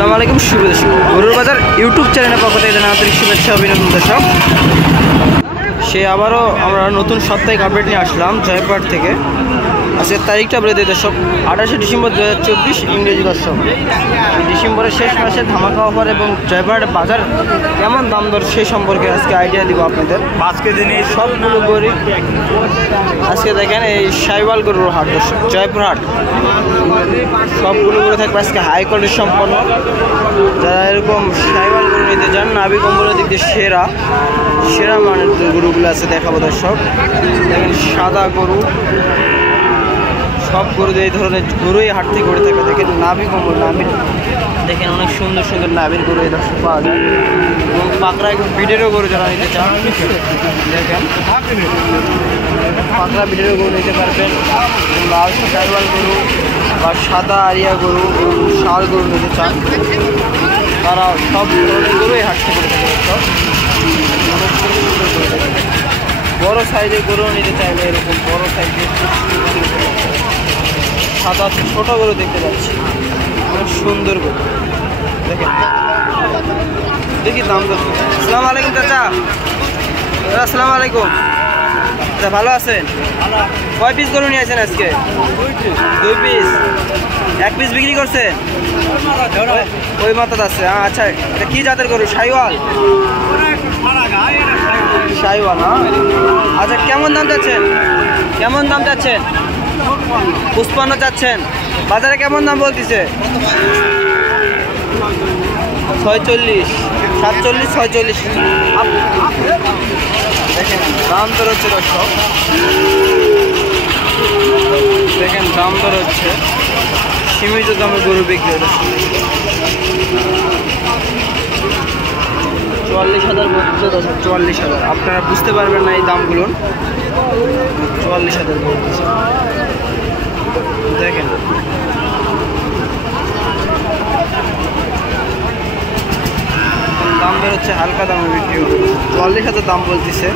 আসসালামু আলাইকুম শুভ দর্শক, গরুর বাজার ইউটিউব চ্যানেলের পক্ষ থেকে আন্তরিক শুভেচ্ছা অভিনন্দন দর্শক। আবারও আমরা নতুন সাপ্তাহিক আপডেট নিয়ে আসলাম জয়পুরহাট থেকে। আজকের তারিখটা বলে দিই দর্শক, 28শে ডিসেম্বর 2024 ইংরেজি দর্শক। ডিসেম্বরের শেষ মাসে ধামাকা অফার এবং জয়পুরহাট বাজার কেমন দাম দর সেই সম্পর্কে আজকে আইডিয়া দিব আপনাদের। আজকে দিনে সবগুলো গরু আজকে দেখেন এই সাইওয়াল গরুর হাট দর্শক, জয়পুরহাট সবগুলো গরু থাকবে আজকে হাই কোয়ালিটি সম্পন্ন। যারা এরকম সাইওয়াল গরু নিতে চান, নাভি কম্বলের দিক দিয়ে সেরা মানের গরুগুলো আছে দেখাবো দর্শক। দেখেন সাদা গরু, সব গরু এই ধরনের গরুই হাট থেকে করে থাকে। দেখেন নাভি কম্বল, দেখেন অনেক সুন্দর সুন্দর নাভির গরু এই দর্শক পাওয়া যায়। এবং পাকড়া একটু বিডেরও গরু যারা নিতে চান, দেখেন পাকড়া বিডেরও গরু নিতে পারবেন। লাল সাইওয়াল গরু বা সাদা আরিয়া গরু, শাল গরু নিতে চান, তারা সব ধরনের গরুই হাট থেকে করে থাকে সব। বড় সাইজের গরু নিতে চাইলে এরকম বড় সাইজের সাদা ছোট গরু দেখতে পাচ্ছি, অনেক সুন্দর গরু দেখেন। দেখি দাম দর। আসসালামু আলাইকুম চাচা। আসসালামু আলাইকুম। আচ্ছা ভালো আছেন? কয় পিস গরু নিয়ে আসেন আজকে? 2 পিস। 1 পিস বিক্রি করছেন? ওই মাথাতে আছে। আচ্ছা, এটা কি জাতের গরু? সাইওয়াল? সাইওয়াল না? আচ্ছা, কেমন দাম চাচ্ছেন? 55 চাচ্ছেন। বাজারে কেমন দাম বলতেছে? 46, 47, 46। দেখেন দাম দর হচ্ছে দর্শক, দেখেন দাম দর হচ্ছে। সীমিত দামে গরু বিক্রি হচ্ছে। 44,000 বলছে দর্শক, 44,000। আপনারা বুঝতে পারবেন না এই দামগুলো। 44,000 বলতেছে। দেখেন দাম বের হচ্ছে, হালকা দামে বিক্রি হবে। 44,000 দাম বলতেছে।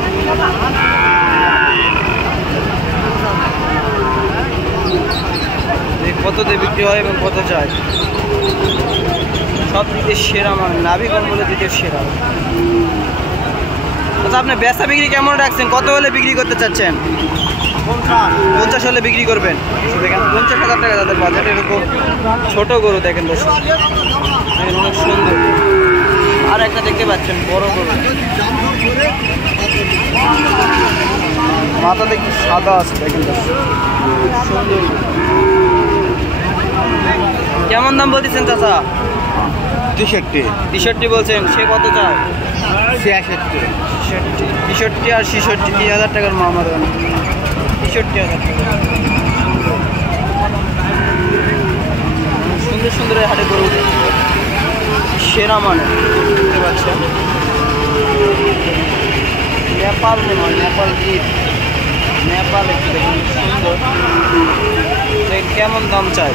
কত দিয়ে বিক্রি হয় এবং কত চায়, সব দিকে সেরা মানে নাভি কম্বলের দিকে সেরা। আচ্ছা, আপনি বেচা বিক্রি কেমন রাখছেন? কত হলে বিক্রি করতে চাচ্ছেন? 50 হলে বিক্রি করবেন। দেখেন 50,000 টাকা তাদের বাজারে। এরকম ছোট গরু দেখেন দর্শক, অনেক সুন্দর। আর একটা দেখতে পাচ্ছেন বড় গরু, মাথা দেখি সাদা আছে দেখেন দর্শক, সুন্দর। কেমন দাম বলতেছেন চাচা? 63 বলছেন। সে কত চায়? 63 আর 66, 3,000 টাকার মামা দেন। 63,000 টাকা। সুন্দর সুন্দর হাটে গরু সেরা মানে দেখতে পাচ্ছেন। নেপাল মনে হয়, নেপাল গির, নেপাল একটু দেখুন সুন্দর। কেমন দাম চাই?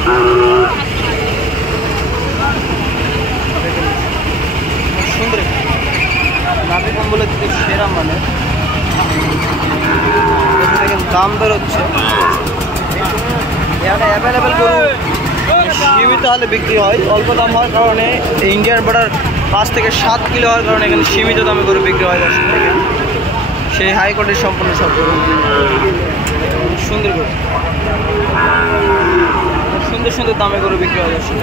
সুন্দর নাভি কম্বলের দিকে সেরা মানে। দেখেন দাম দর হচ্ছে। অ্যাভেলেবেল গরু সীমিত হালে বিক্রি হয়, অল্প দাম হওয়ার কারণে ইন্ডিয়ান বর্ডার 5 থেকে 7 কিলো হওয়ার কারণে এখানে সীমিত দামে গরু বিক্রি হয় দর্শক। দেখেন সেই হাই কোয়ালিটির সম্পূর্ণ সব গরু, সুন্দর গরু, সুন্দর সুন্দর দামে গরু বিক্রি হয় দর্শক।